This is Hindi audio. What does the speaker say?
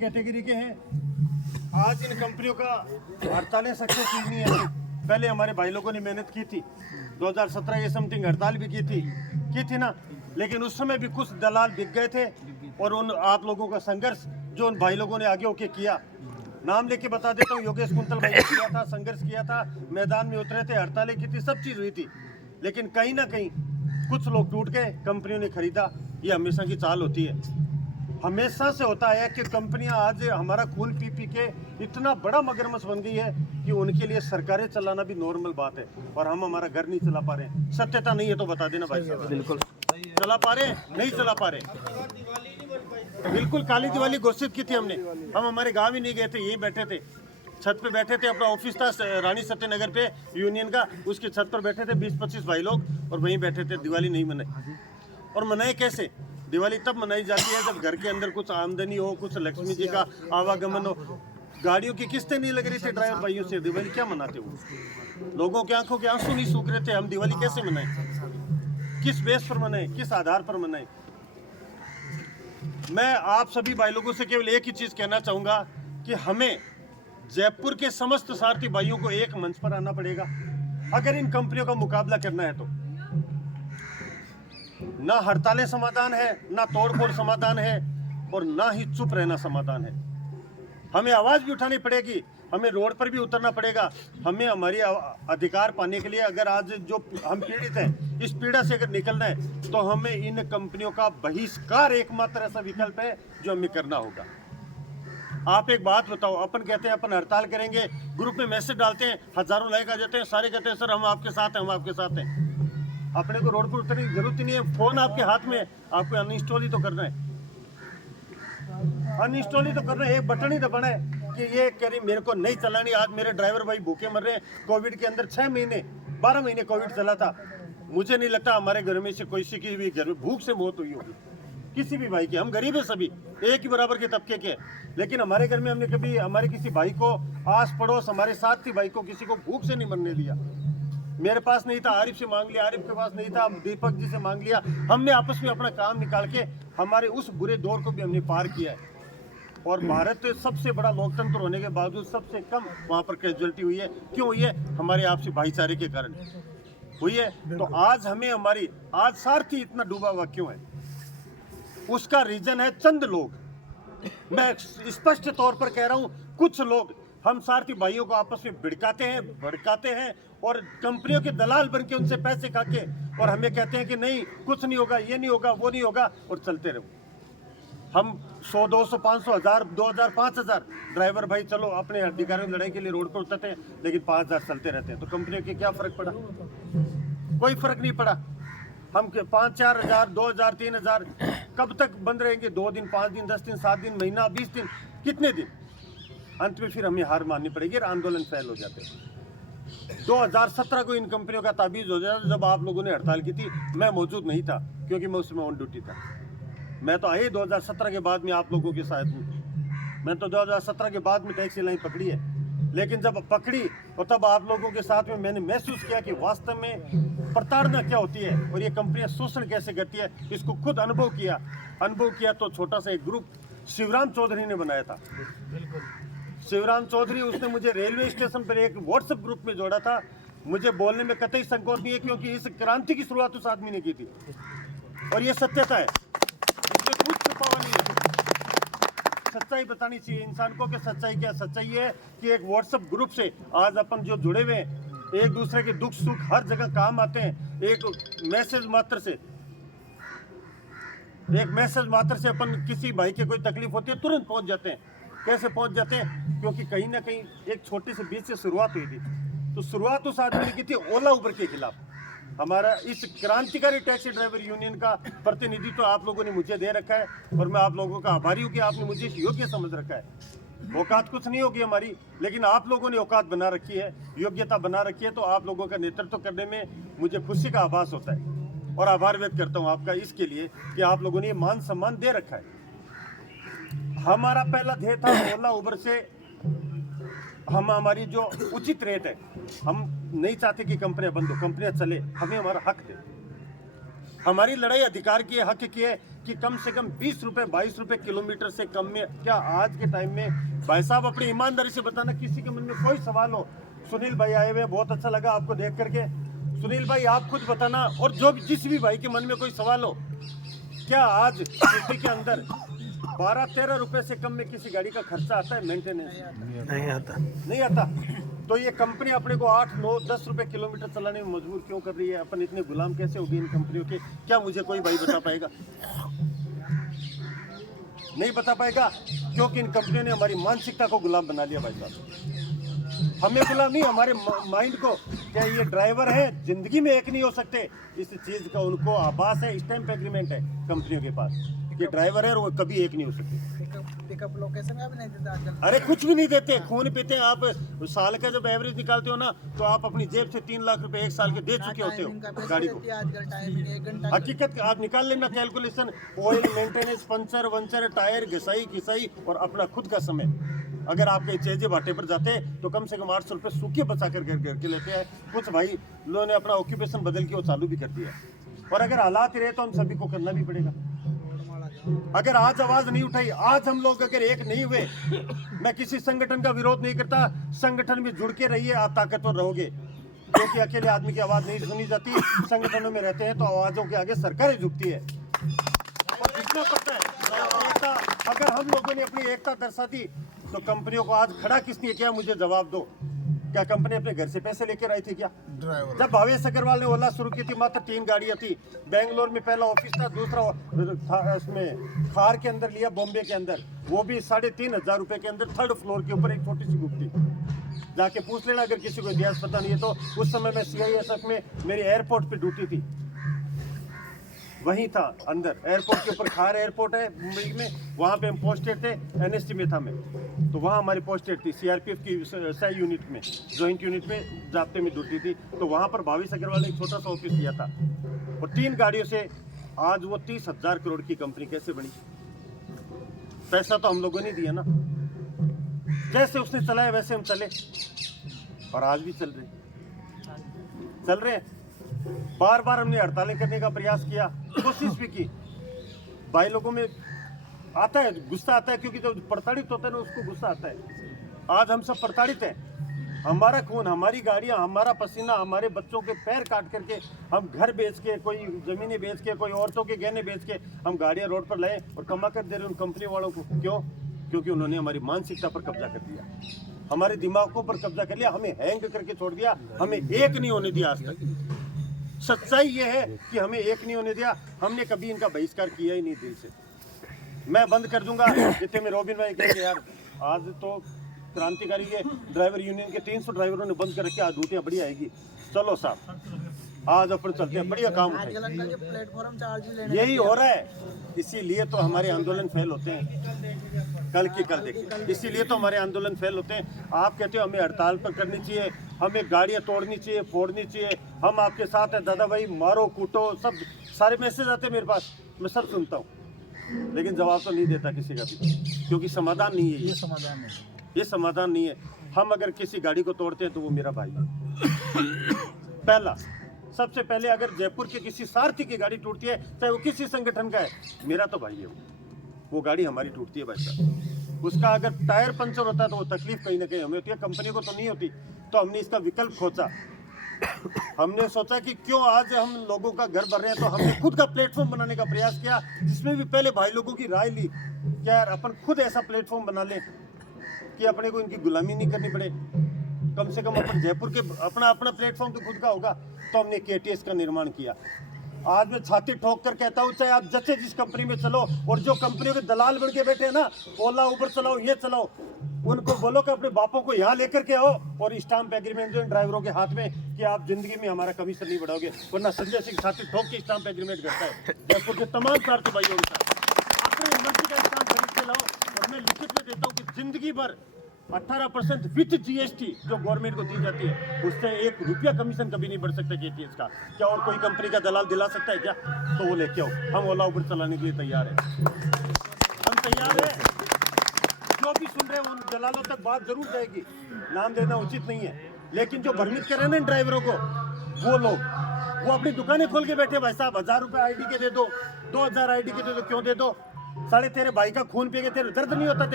कैटेगरी के हैं। आज इन कंपनियों का हड़तालें सक्सेस नहीं है। पहले हमारे भाई लोगों ने मेहनत की थी, 2017 ये समथिंग हड़ताल भी की थी ना, लेकिन उस समय भी कुछ दलाल बिक गए थे और उन आप लोगों का संघर्ष जो उन भाई लोगों ने आगे होके किया, नाम लेके बता देता हूँ, योगेश कुंतल भाई ने किया था, संघर्ष किया था, मैदान में उतरे थे, हड़तालें की थी, सब चीज़ हुई थी, लेकिन कहीं ना कहीं कुछ लोग टूट गए, कंपनियों ने खरीदा। ये हमेशा की चाल होती है, हमेशा से होता है कि कंपनियां आज हमारा खून पी पी के इतना बड़ा मगरमच्छ बन गई है कि उनके लिए सरकारें चलाना भी नॉर्मल बात है और हम हमारा घर नहीं चला पा रहे हैं। सत्यता नहीं है तो बता देना भाई साहब। बिल्कुल चला पा रहे, नहीं चला पा रहे। बिल्कुल काली दिवाली घोषित की थी हमने, हम हमारे गाँव ही नहीं गए थे, यहीं बैठे थे, छत पे बैठे थे, अपना ऑफिस था रानी सत्यनगर पे यूनियन का, उसकी छत पर बैठे थे 20-25 भाई लोग और वहीं बैठे थे, दिवाली नहीं मनाई। और मनाए कैसे? दिवाली तब मनाई जाती है जब घर के अंदर कुछ आमदनी हो, कुछ लक्ष्मी जी का आवागमन हो, गाड़ियों की किस्तें नहीं लग रही थी ड्राइवर भाइयों से, दिवाली क्या मनाते हो? लोगों की आंखों के आंसू नहीं सूख रहे थे, हम दिवाली कैसे मनाएं? किस बेस पर मनाएं, किस आधार पर मनाएं? मैं आप सभी भाई लोगों से केवल एक ही चीज कहना चाहूंगा कि हमें जयपुर के समस्त सारथी भाइयों को एक मंच पर आना पड़ेगा अगर इन कंपनियों का मुकाबला करना है तो। ना हड़तालें समाधान है, ना तोड़फोड़ समाधान है और ना ही चुप रहना समाधान है। हमें आवाज भी उठानी पड़ेगी, हमें रोड पर भी उतरना पड़ेगा। हमें हमारी अधिकार पाने के लिए अगर आज जो हम पीड़ित हैं, इस पीड़ा से अगर निकलना है तो हमें इन कंपनियों का बहिष्कार एकमात्र ऐसा विकल्प है जो हमें करना होगा। आप एक बात बताओ, अपन कहते हैं अपन हड़ताल करेंगे, ग्रुप में मैसेज डालते हैं, हजारों लाइक आ जाते हैं, सारे कहते हैं सर हम आपके साथ हैं, हम आपके साथ हैं। अपने को रोड पर उतरने की जरूरत ही नहीं है, फोन आपके हाथ में है, आपको अनइंस्टॉल ही तो करना है, अनइंस्टॉल ही तो करना है, एक बटन ही दबाना है कि ये कह रही मेरे को नहीं चलानी। आज मेरे ड्राइवर भाई भूखे मर रहे हैं, कोविड के अंदर 6 महीने 12 महीने कोविड चला था। मुझे नहीं लगता हमारे घर में से कोई की भी घर में भूख से मौत हुई होगी किसी भी भाई की। हम गरीब है, सभी एक ही बराबर के तबके के, लेकिन हमारे घर में हमने कभी हमारे किसी भाई को, आस पड़ोस हमारे साथ थी भाई को, किसी को भूख से नहीं मरने दिया। मेरे पास नहीं था, आरिफ से मांग लिया, आरिफ के पास नहीं था, दीपक जी से मांग लिया। हमने आपस में अपना काम निकाल के हमारे उस बुरे दौर को भी हमने पार किया है। और भारत सबसे बड़ा लोकतंत्र होने के बावजूद सबसे कम वहाँ पर कैजुअलिटी हुई है। क्यों हुई है? हमारे आपसी भाईचारे के कारण हुई है। तो आज हमें हमारी आज सारथी इतना डूबा हुआ क्यों है? उसका रीजन है चंद लोग। मैं स्पष्ट तौर पर कह रहा हूँ, कुछ लोग हम सारथी भाइयों को आपस में भिड़काते हैं, भड़काते हैं और कंपनियों के दलाल बन के उनसे पैसे खा के और हमें कहते हैं कि नहीं कुछ नहीं होगा, ये नहीं होगा, वो नहीं होगा, और चलते रहो। हम 100, 200, 500, 1000, 2000, 5000 ड्राइवर भाई चलो अपने अधिकारों की लड़ाई के लिए रोड पर उतरते हैं, लेकिन 5000 चलते रहते हैं। तो कंपनियों के क्या फर्क पड़ा? कोई फर्क नहीं पड़ा। हम 5-4 हजार, 2000, 3000 कब तक बंद रहेंगे? 2 दिन, 5 दिन, 10 दिन, 7 दिन, महीना, 20 दिन, कितने दिन? अंत में फिर हमें हार माननी पड़ेगी और आंदोलन फैल हो जाते हैं। 2017 को इन कंपनियों का ताबीज हो जाता जब आप लोगों ने हड़ताल की थी। मैं मौजूद नहीं था क्योंकि मैं उसमें ऑन ड्यूटी था। मैं तो आए 2017 के बाद में आप लोगों के साथ हूँ। मैं तो 2017 के बाद में टैक्सी लाइन पकड़ी है, लेकिन जब पकड़ी और तब आप लोगों के साथ में मैंने महसूस किया कि वास्तव में प्रताड़ना क्या होती है और ये कंपनियां शोषण कैसे करती है। इसको खुद अनुभव किया तो छोटा सा एक ग्रुप शिवराम चौधरी ने बनाया था। शिवराम चौधरी, उसने मुझे रेलवे स्टेशन पर एक व्हाट्सएप ग्रुप में जोड़ा था। मुझे बोलने में कतई संकोच नहीं है क्योंकि इस क्रांति की शुरुआत उस आदमी ने की थी और ये सत्यता है, इसमें कुछ छुपा नहीं है। सच्चाई बतानी चाहिए इंसान को कि सच्चाई क्या। सच्चाई है कि एक व्हाट्सएप ग्रुप से आज अपन जो जुड़े हुए हैं, एक दूसरे के दुख सुख हर जगह काम आते हैं। एक मैसेज मात्र से अपन किसी भाई के कोई तकलीफ होती है तुरंत पहुंच जाते हैं। कैसे पहुंच जाते हैं? क्योंकि कहीं ना कहीं एक छोटे से बीच से शुरुआत हुई थी। तो शुरुआत उस आदमी ने की थी ओला उबर के खिलाफ। हमारा इस क्रांतिकारी टैक्सी ड्राइवर यूनियन का प्रतिनिधित्व तो आप लोगों ने मुझे दे रखा है और मैं आप लोगों का आभारी हूँ कि आपने मुझे योग्य समझ रखा है। औकात कुछ नहीं होगी हमारी, लेकिन आप लोगों ने औकात बना रखी है, योग्यता बना रखी है। तो आप लोगों का नेतृत्व करने में मुझे खुशी का आभास होता है और आभार व्यक्त करता हूँ आपका इसके लिए कि आप लोगों ने मान सम्मान दे रखा है। हमारा पहला ध्येय था ओला उबर से हम हमारी जो उचित रेट है, हम नहीं चाहते कि कंपनियां बंद हो, कंपनियां चले, हमें हमारा हक दे। हमारी लड़ाई अधिकार की है, हक की है कि कम से कम 20 रुपए 22 रुपए किलोमीटर से कम में। क्या आज के टाइम में भाई साहब अपनी ईमानदारी से बताना, किसी के मन में कोई सवाल हो? सुनील भाई आए हुए, बहुत अच्छा लगा आपको देख करके। सुनील भाई आप खुद बताना, और जो भी जिस भी भाई के मन में कोई सवाल हो, क्या आज सिटी के अंदर 12-13 रुपए से कम में किसी गाड़ी का खर्चा आता है मेंटेनेंस? नहीं आता। तो ये कंपनी अपने को 8, 9, 10 रुपए किलोमीटर चलाने में मजबूर क्यों कर रही है? अपन इतने गुलाम कैसे हो गए इन कंपनियों के? क्या मुझे कोई भाई बता पाएगा? नहीं बता पाएगा, क्योंकि इन कंपनियों ने हमारी मानसिकता को गुलाम बना लिया भाई साहब। हमें गुलाम नहीं, हमारे माइंड को। क्या ये ड्राइवर है, जिंदगी में एक नहीं हो सकते, इस चीज का उनको आभास है, स्टैंप एग्रीमेंट है कंपनियों के पास, ये ड्राइवर है और वो कभी एक नहीं हो सकते। पिकअप लोकेशन का भी नहीं देता आजकल। अरे कुछ भी नहीं देते, खून पीते हैं। आप साल का जब एवरेज निकालते हो ना, तो आप अपनी जेब से 3 लाख रुपए एक साल के दे चुके होते हो गाड़ी को। आजकल टाइमिंग 1 घंटा हकीकत आप निकाल लेना कैलकुलेशन, ऑयल मेंटेनेंस, पंचर वंचर, टायर, घिसाई खिसाई और अपना खुद का समय। अगर आपके चेजे भाटे पर जाते हैं तो कम से कम 800 रुपये सूखे बचा कर घर के लेते हैं। कुछ भाई लोगों ने अपना ऑक्यूपेशन बदल के वो चालू भी कर दिया, और अगर हालात रहे तो हम सभी को करना भी पड़ेगा। अगर आज आवाज नहीं उठाई, आज हम लोग अगर एक नहीं हुए, मैं किसी संगठन का विरोध नहीं करता, संगठन में जुड़ के रहिए, आप ताकतवर रहोगे, क्योंकि अकेले आदमी की आवाज नहीं सुनी जाती। संगठनों में रहते हैं तो आवाजों के आगे सरकारें झुकती है, और जितना पड़ता है एकता। अगर हम लोगों ने अपनी एकता दर्शा दी तो कंपनियों को आज खड़ा किसने किया? मुझे जवाब दो। क्या कंपनी अपने घर से पैसे लेकर आई थी क्या? जब भावेश अग्रवाल ने ओला शुरू की थी, मात्र 3 गाड़ियां थी। बेंगलोर में पहला ऑफिस था, दूसरा उसमें खार के अंदर लिया, बॉम्बे के अंदर, वो भी 3,500 रुपए के अंदर, 3rd फ्लोर के ऊपर एक छोटी सी गुप्ती। जाके पूछ लेना अगर किसी को इतिहास पता नहीं है तो। उस समय मैं CISF में मेरी एयरपोर्ट पे ड्यूटी थी, वहीं था अंदर एयरपोर्ट के ऊपर। खार एयरपोर्ट है मुंबई में, वहाँ पे हम पोस्टेड थे। NST में था मैं, तो वहाँ हमारी पोस्टेड थी CRPF की SAI यूनिट में, जॉइंट यूनिट में जाब्ते में ड्यूटी थी। तो वहाँ पर भावेश अग्रवाल ने एक छोटा सा ऑफिस लिया था, और 3 गाड़ियों से आज वो 30,000 करोड़ की कंपनी कैसे बनी? पैसा तो हम लोगों ने दिया ना। जैसे उसने चलाया वैसे हम चले, और आज भी चल रहे हैं। बार बार हमने हड़तालें करने का प्रयास किया, कोशिश भी की। भाई लोगों में आता है, गुस्सा आता है, क्योंकि जब प्रताड़ित होता है ना उसको गुस्सा आता है। आज हम सब प्रताड़ित हैं। हमारा खून, हमारी गाड़ियां, हमारा पसीना, हमारे बच्चों के पैर काट करके हम घर बेच के, कोई जमीनें बेच के, कोई औरतों के गहने बेच के हम गाड़ियां रोड पर लाए और कमा कर दे रहे उन कंपनी वालों को। क्यों? क्योंकि उन्होंने हमारी मानसिकता पर कब्जा कर दिया, हमारे दिमागों पर कब्जा कर लिया, हमें हैंग करके छोड़ दिया, हमें एक नहीं होने दिया आज तक। सच्चाई ये है कि हमें एक नहीं होने दिया। हमने कभी इनका बहिष्कार किया ही नहीं दिल से। मैं बंद कर दूंगा, जितने में रोबिन भाई कहेंगे यार आज तो क्रांतिकारी है, ड्राइवर यूनियन के 300 ड्राइवरों ने बंद कर रखे, आज ड्यूटियाँ बढ़िया आएगी। चलो साहब आज अपन चलते हैं, बढ़िया काम है। प्लेटफॉर्म चार्ज भी लेने यही हो रहा है, इसीलिए तो हमारे आंदोलन फेल होते हैं। कल की कल देखिए, इसीलिए तो हमारे आंदोलन फेल होते हैं। आप कहते हो हमें हड़ताल पर करनी चाहिए, हमें गाड़ियाँ तोड़नी चाहिए, फोड़नी चाहिए, हम आपके साथ हैं दादा भाई, मारो कूटो, सब सारे मैसेज आते हैं मेरे पास, मैं सब सुनता हूँ, लेकिन जवाब तो नहीं देता किसी का भी, क्योंकि समाधान नहीं है। ये समाधान नहीं है। हम अगर किसी गाड़ी को तोड़ते हैं तो वो मेरा भाई है। पहला सबसे पहले अगर जयपुर के किसी सारथी की गाड़ी टूटती है, चाहे वो किसी संगठन का है, मेरा तो भाई है वो गाड़ी हमारी टूटती है भाई साहब। उसका अगर टायर पंचर होता है तो वो तकलीफ कहीं ना कहीं हमें होती है, कंपनी को तो नहीं होती। तो हमने इसका विकल्प खोजा। हमने सोचा कि क्यों आज हम लोगों का घर भर रहे हैं, तो हमने खुद का प्लेटफॉर्म बनाने का प्रयास किया, जिसमें भी पहले भाई लोगों की राय ली। क्या यार अपन खुद ऐसा प्लेटफॉर्म बना ले कि अपने को इनकी गुलामी नहीं करनी पड़े, कम से कम अपन जयपुर के अपना प्लेटफॉर्म तो खुद का होगा। तो हमने KTS का निर्माण किया। आज मैं छाती ठोक कर कहता हूँ, चाहे आप जैसे जिस कंपनी में चलो, और जो कंपनियों के दलाल बन के बैठे हैं ना, ओला उबर चलाओ, ये चलाओ, उनको बोलो कि अपने बापों को यहाँ लेकर के आओ और स्टाम्प एग्रीमेंट दो ड्राइवरों के हाथ में कि आप जिंदगी में हमारा कमीशन नहीं बढ़ाओगे। वरना संजय सिंह छाती ठोक के स्टाम्प एग्रीमेंट करता है जयपुर के तमाम सारथी भाइयों के साथ। अपने मर्जी का स्टाम्प खरीद के लाओ, और मैं लिखित में देता हूँ कि जिंदगी भर 18% विथ GST जो गवर्नमेंट को दी जाती है, उससे 1 रुपया कमीशन कभी नहीं बढ़ सकता KTS का। क्या और कोई कंपनी का दलाल दिला सकता है क्या? तो वो लेके आओ, हम ओला उबर चलाने के लिए तैयार है, हम तैयार है। जो भी सुन रहे हैं उन दलालों तक बात जरूर जाएगी, नाम देना उचित नहीं है, लेकिन जो भ्रमित कर रहे हैं ना ड्राइवरों को, वो लोग वो अपनी दुकानें खोल के बैठे, भाई साहब 1000 रुपए आईडी के दे दो, 2000 आईडी के दे दो, क्यों दे दो? साले तेरे भाई का खून पी के तेरे दर्द नहीं होता?